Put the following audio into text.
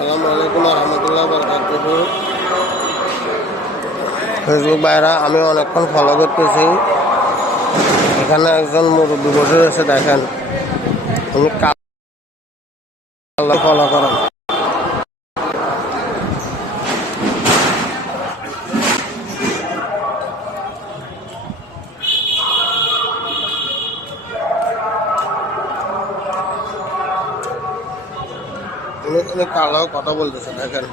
আসসালামু আলাইকুম রহমতুল্লাহ বরকাতুহু। ফেসবুক ভাইরা আমি অনেকক্ষণ ফলো করতেছি। এখানে একজন মুরব্বী বসে রয়েছে, দেখেন উনি কালো ফলো করেন। উনি কালো কথা বলতেছে, দেখেন।